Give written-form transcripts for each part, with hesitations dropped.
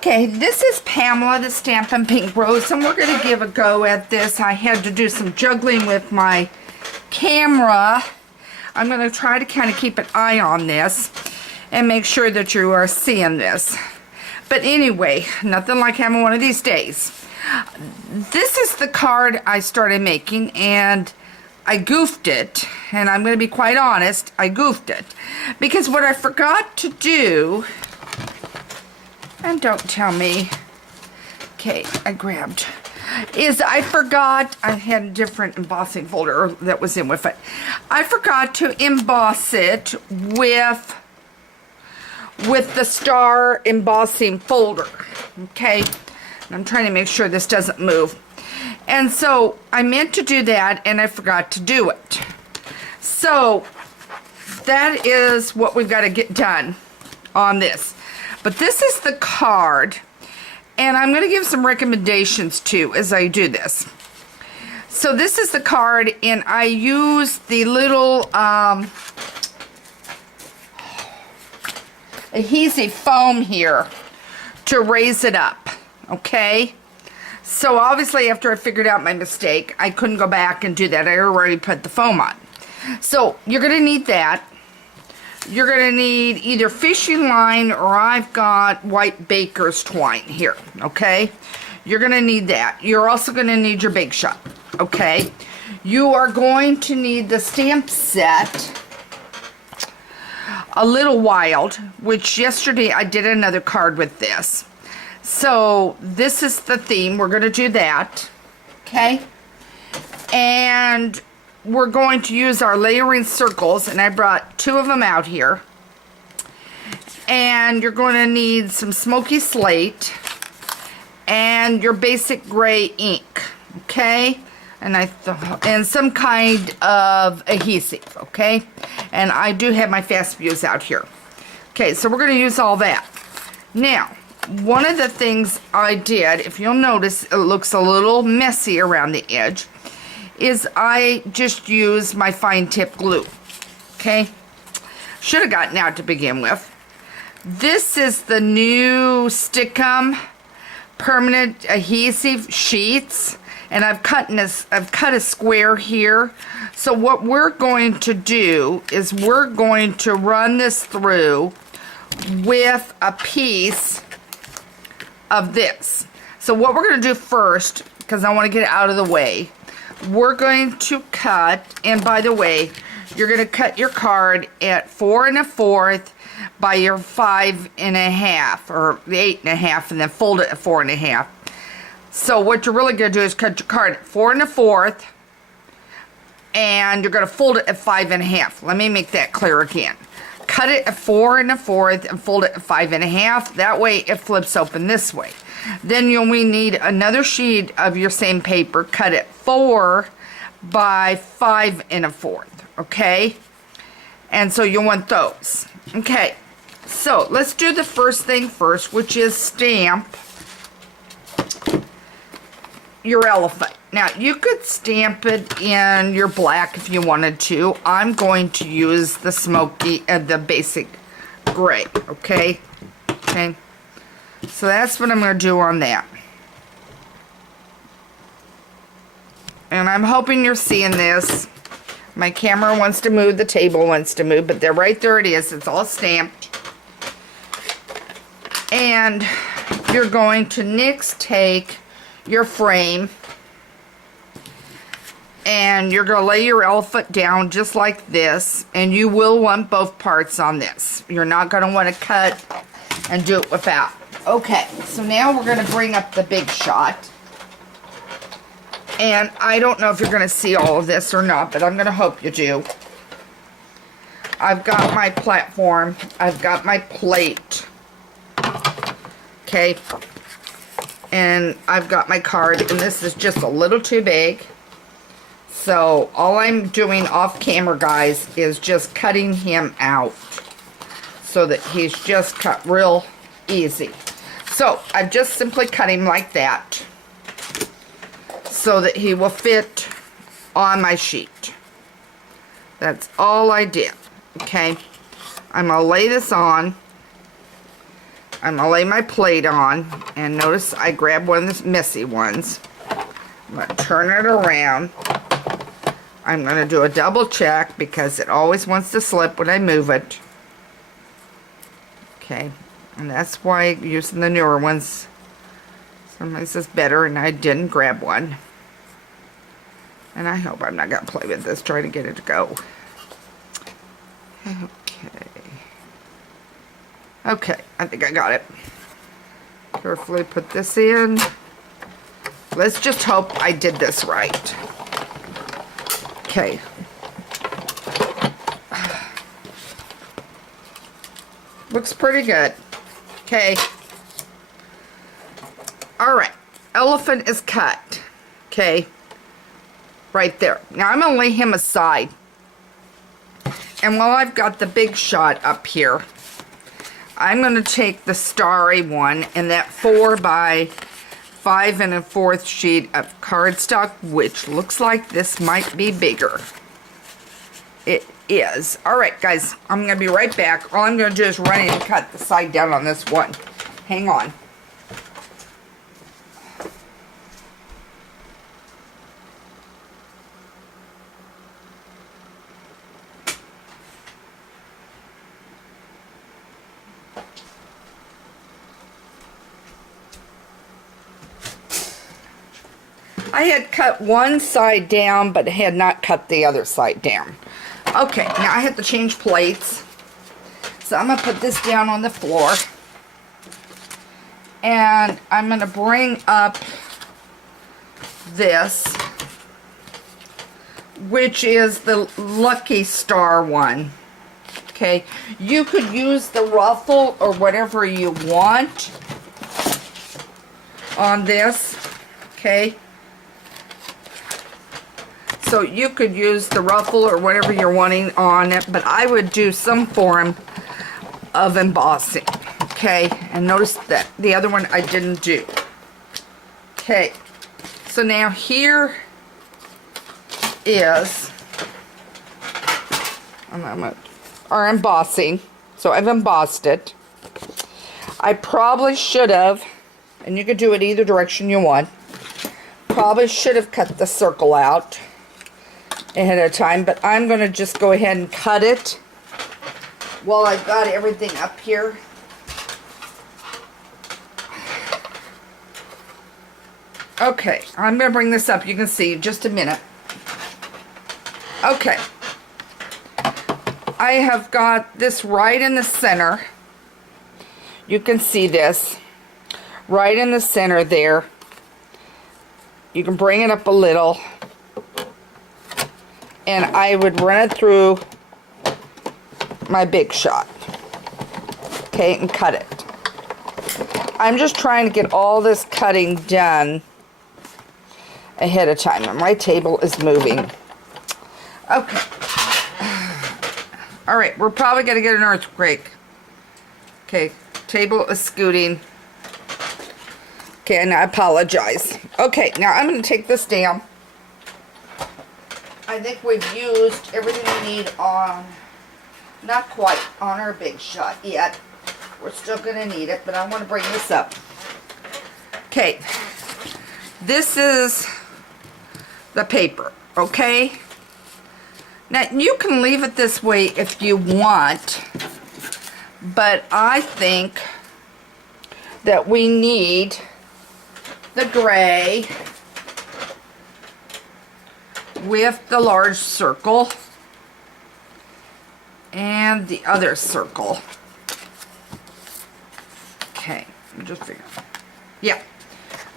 Okay, this is Pamela, the Stampin' Pink Rose, and we're going to give a go at this. I had to do some juggling with my camera. I'm going to try to kind of keep an eye on this and make sure that you are seeing this. But anyway, nothing like having one of these days. This is the card I started making, and I goofed it, and I'm going to be quite honest, I goofed it. Because what I forgot to do, and don't tell me, okay, I grabbed, is I forgot, I had a different embossing folder that was in with it. I forgot to emboss it with the star embossing folder, okay? And I'm trying to make sure this doesn't move. And so I meant to do that and I forgot to do it. So that is what we've got to get done on this. But this is the card, and I'm going to give some recommendations too as I do this. So this is the card, and I use the little adhesive foam here to raise it up, okay? So obviously after I figured out my mistake, I couldn't go back and do that. I already put the foam on. So you're going to need that. You're going to need either fishing line, or I've got white baker's twine here, okay? You're going to need that. You're also going to need your Big Shot, okay? You are going to need the stamp set, A Little Wild, which yesterday I did another card with this. So this is the theme. We're going to do that, okay? And we're going to use our layering circles, and I brought 2 of them out here. And you're going to need some smoky slate and your basic gray ink, okay? And some kind of adhesive, okay? And I do have my fast spews out here. Okay, so we're going to use all that. Now, one of the things I did, if you'll notice, it looks a little messy around the edge, is I just use my fine tip glue, okay? Should have gotten out to begin with. This is the new Stickum permanent adhesive sheets, and I've cut a square here. So what we're going to do is we're going to run this through with a piece of this. So what we're going to do first, because I want to get it out of the way, we're going to cut, and by the way, you're going to cut your card at 4 1/4 by your 5 1/2, or 8 1/2, and then fold it at 4 1/2. So what you're really going to do is cut your card at 4 1/4, and you're going to fold it at 5 1/2. Let me make that clear again. Cut it at 4 1/4 and fold it at 5 1/2. That way it flips open this way. Then you'll need another sheet of your same paper, cut it 4 by 5 1/4, okay? And so you'll want those. Okay, so let's do the first thing first, which is stamp your elephant. Now, you could stamp it in your black if you wanted to. I'm going to use the smoky, the basic gray, okay? Okay. So that's what I'm going to do on that. And I'm hoping you're seeing this. My camera wants to move, the table wants to move, but right there it is. It's all stamped. And you're going to next take your frame, and you're going to lay your elephant down just like this, and you will want both parts on this. You're not going to want to cut and do it without. Okay, so now we're going to bring up the Big Shot. And I don't know if you're going to see all of this or not, but I'm going to hope you do. I've got my platform. I've got my plate. Okay. And I've got my card, and this is just a little too big. So all I'm doing off camera, guys, is just cutting him out so that he's just cut real easy. So I've just simply cut him like that so that he will fit on my sheet. That's all I did. Okay, I'm gonna lay this on, I'm gonna lay my plate on, and notice I grabbed one of the messy ones. I'm gonna turn it around. I'm gonna do a double check because it always wants to slip when I move it. Okay, and that's why using the newer ones sometimes is better, and I didn't grab one. And I hope I'm not gonna play with this trying to get it to go. Okay, I think I got it. Carefully put this in. Let's just hope I did this right. Okay. Looks pretty good. Okay. Alright. Elephant is cut. Okay. Right there. Now I'm going to lay him aside. And while I've got the big shot up here, I'm going to take the starry one and that 4 by 5 1/4 sheet of cardstock, which looks like this might be bigger. It is. Alright guys, I'm going to be right back. All I'm going to do is run in and cut the side down on this one. Hang on. I had cut one side down, but had not cut the other side down. Okay, now I have to change plates. So I'm going to put this down on the floor. And I'm going to bring up this, which is the Lucky Star one. Okay, you could use the ruffle or whatever you want on this. Okay. So you could use the ruffle or whatever you're wanting on it, but I would do some form of embossing. Okay, and notice that the other one I didn't do. Okay, so now here is our embossing. So I've embossed it. I probably should have, and you could do it either direction you want, probably should have cut the circle out ahead of time, but I'm going to just go ahead and cut it while I've got everything up here. Okay, I'm going to bring this up. You can see just a minute. Okay, I have got this right in the center. You can see this right in the center there. You can bring it up a little, and I would run it through my big shot. Okay, and cut it. I'm just trying to get all this cutting done ahead of time, and my table is moving. Okay. Alright, we're probably going to get an earthquake. Okay, table is scooting. Okay, and I apologize. Okay, now I'm going to take this down. I think we've used everything we need on, not quite on our big shot yet. We're still going to need it, but I want to bring this up. Okay, this is the paper, okay? Now, you can leave it this way if you want, but I think that we need the gray with the large circle and the other circle. Okay, let me just figure out. Yeah.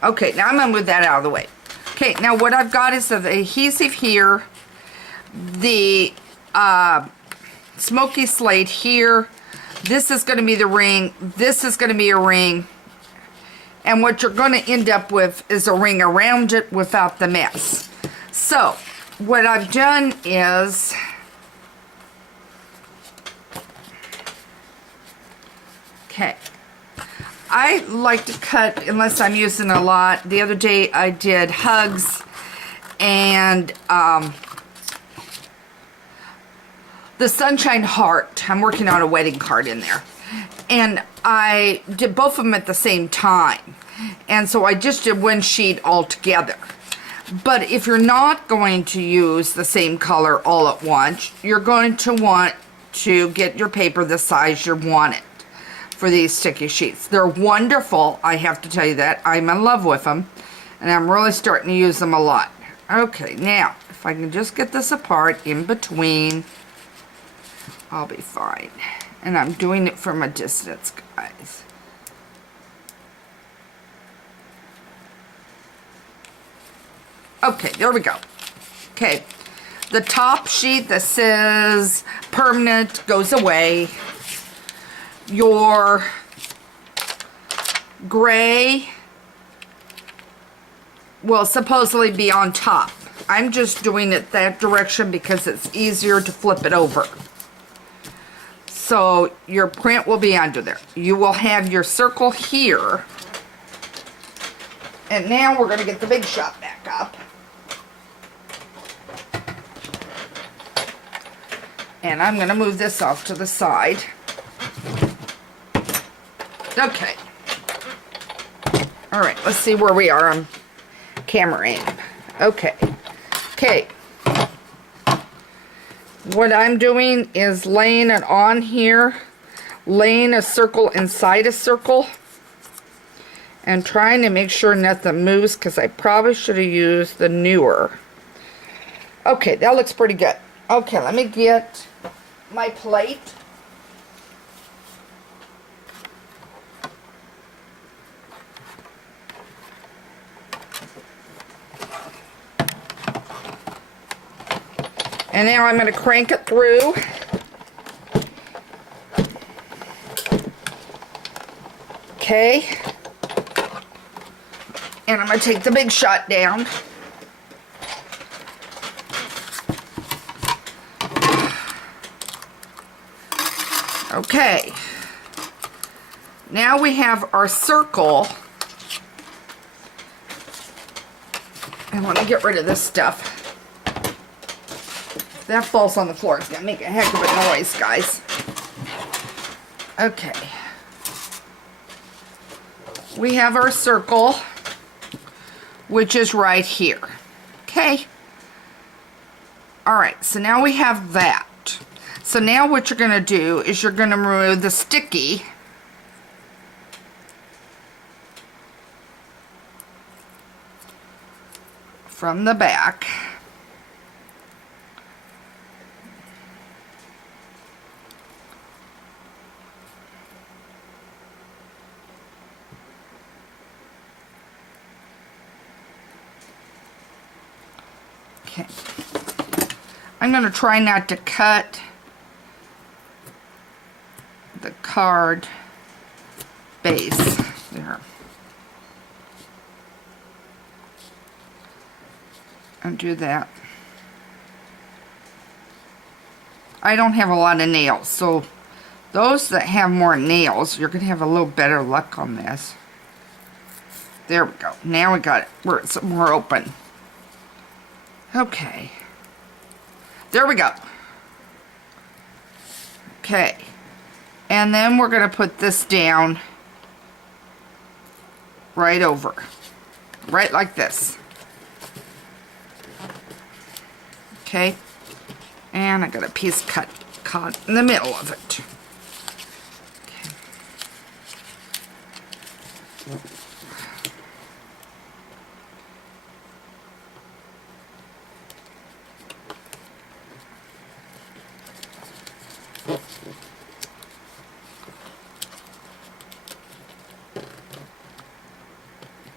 Okay, now I'm going to move that out of the way. Okay, now what I've got is the adhesive here, the smoky slate here. This is going to be the ring. This is going to be a ring. And what you're going to end up with is a ring around it without the mess. So, what I've done is, okay, I like to cut unless I'm using a lot. The other day I did hugs and the sunshine heart. I'm working on a wedding card in there. and I did both of them at the same time. And so I just did one sheet all together. But if you're not going to use the same color all at once, you're going to want to get your paper the size you want it for these sticky sheets. They're wonderful, I have to tell you that. I'm in love with them, and I'm really starting to use them a lot. Okay, now, if I can just get this apart in between, I'll be fine. And I'm doing it from a distance, guys. Okay, there we go. Okay, the top sheet that says permanent goes away. Your gray will supposedly be on top. I'm just doing it that direction because it's easier to flip it over. So your print will be under there. You will have your circle here. And now we're going to get the big shot back up. And I'm going to move this off to the side. Okay. All right, let's see where we are on camera aim. Okay. Okay. What I'm doing is laying it on here, laying a circle inside a circle, and trying to make sure nothing moves, because I probably should have used the newer. Okay, that looks pretty good. Okay, let me get my plate. And now I'm going to crank it through. Okay. And I'm going to take the big shot down. Okay. Now we have our circle. And let me get rid of this stuff. If that falls on the floor, it's going to make a heck of a noise, guys. Okay. We have our circle, which is right here. Okay. Alright, so now we have that. So now what you're going to do is you're going to remove the sticky from the back. Okay. I'm going to try not to cut the card base there. And do that. I don't have a lot of nails, so those that have more nails, you're going to have a little better luck on this. There we go. Now we got it where it's more open. Okay. There we go. Okay. And then we're going to put this down right over. Right like this. Okay. And I got a piece cut in the middle of it. Okay.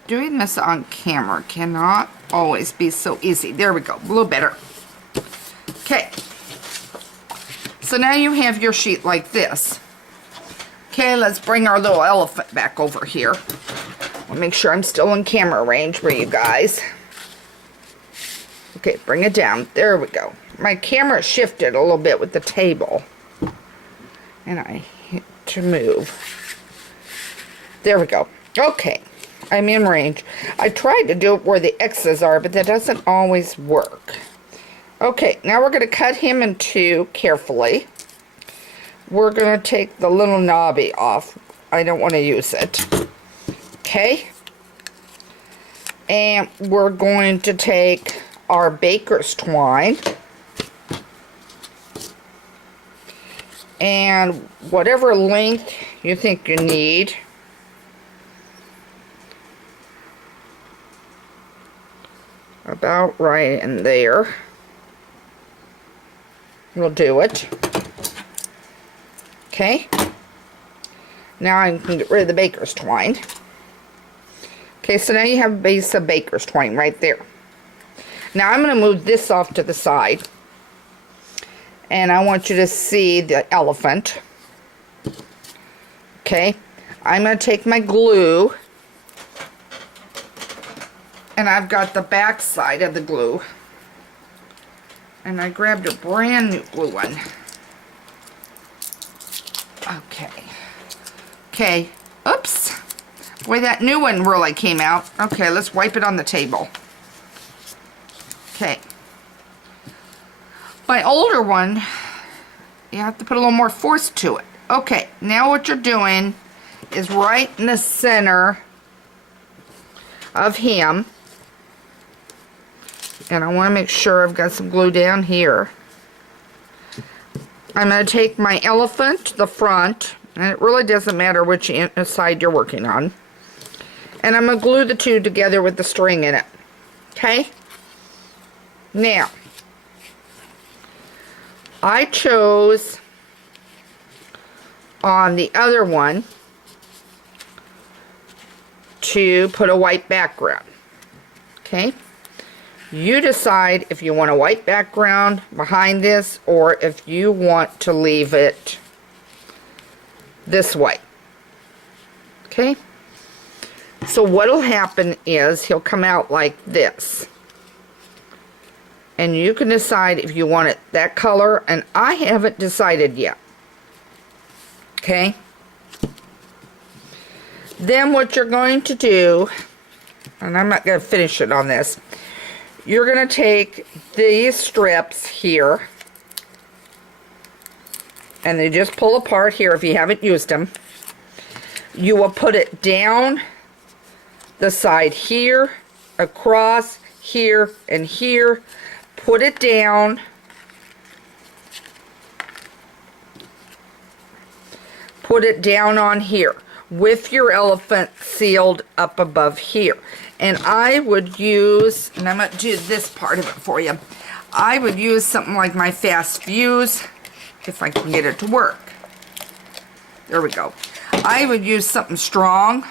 Doing this on camera cannot always be so easy. There we go, a little better. Okay, so now you have your sheet like this. Okay, let's bring our little elephant back over here. I'll make sure I'm still in camera range for you guys. Okay, bring it down. There we go. My camera shifted a little bit with the table. And I hit to move. There we go. Okay. I'm in range. I tried to do it where the X's are, but that doesn't always work. Okay, now we're going to cut him in two carefully. we're going to take the little knobby off. I don't want to use it. Okay. And we're going to take our baker's twine. And whatever length you think you need. About right in there. We'll do it. Okay. Now I can get rid of the baker's twine. Okay, so now you have a base of baker's twine right there. Now I'm going to move this off to the side. And I want you to see the elephant. Okay. I'm going to take my glue. And I've got the back side of the glue. And I grabbed a brand new glue one. Okay. Okay. Oops. Boy, that new one really came out. Okay, let's wipe it on the table. Okay. My older one, you have to put a little more force to it. Okay, now what you're doing is right in the center of him. And I want to make sure I've got some glue down here. I'm going to take my elephant, the front, and it really doesn't matter which side you're working on. And I'm going to glue the two together with the string in it. Okay? Now, I chose on the other one to put a white background. Okay? You decide if you want a white background behind this or if you want to leave it this way. Okay? So what'll happen is he'll come out like this. And you can decide if you want it that color, and I haven't decided yet. Okay? Then what you're going to do, and I'm not going to finish it on this, you're going to take these strips here, and they just pull apart here if you haven't used them. You will put it down the side here, across, here, and here. Put it down. Put it down on here with your elephant sealed up above here. And I would use, and I'm going to do this part of it for you. I would use something like my Fast Fuse, if I can get it to work. There we go. I would use something strong,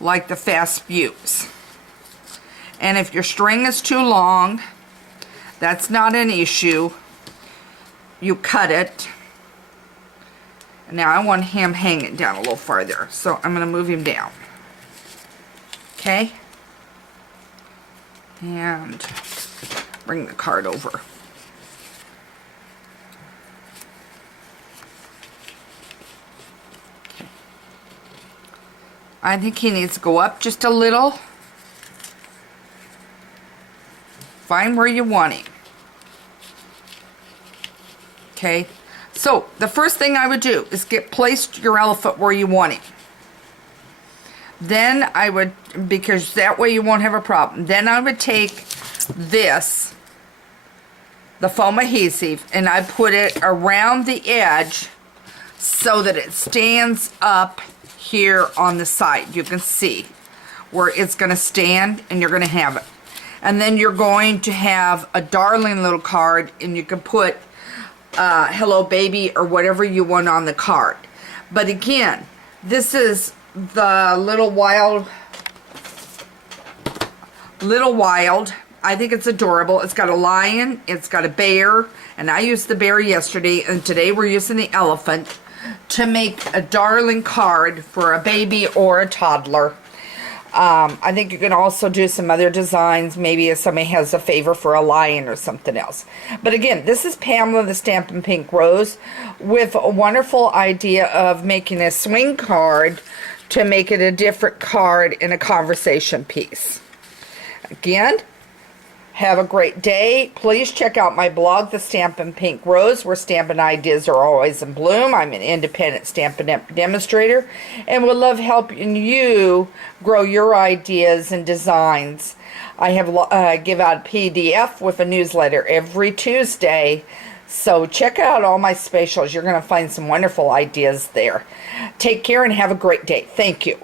like the Fast Fuse. And if your string is too long, that's not an issue. You cut it. Now I want him hanging down a little farther, so I'm going to move him down. Okay? And bring the card over. Okay. I think he needs to go up just a little. Find where you want him. Okay? So, the first thing I would do is place your elephant where you want him. Then I would, because that way you won't have a problem, then I would take this, the foam adhesive, and I put it around the edge so that it stands up here on the side. You can see where it's going to stand, and you're going to have it. And then you're going to have a darling little card, and you can put hello baby or whatever you want on the card. But again, this is the Little Wild. I think it's adorable. It's got a lion, it's got a bear, and I used the bear yesterday, and today we're using the elephant to make a darling card for a baby or a toddler. I think you can also do some other designs, maybe if somebody has a favor for a lion or something else. But again, this is Pamela the Stampin' Pink Rose with a wonderful idea of making a swing card to make it a different card in a conversation piece. Again, Have a great day. Please check out my blog, The Stampin' Pink Rose, where stampin' ideas are always in bloom. I'm an independent stampin' demonstrator and would love helping you grow your ideas and designs. I have give out a PDF with a newsletter every Tuesday. So check out all my specials. You're going to find some wonderful ideas there. Take care and have a great day. Thank you.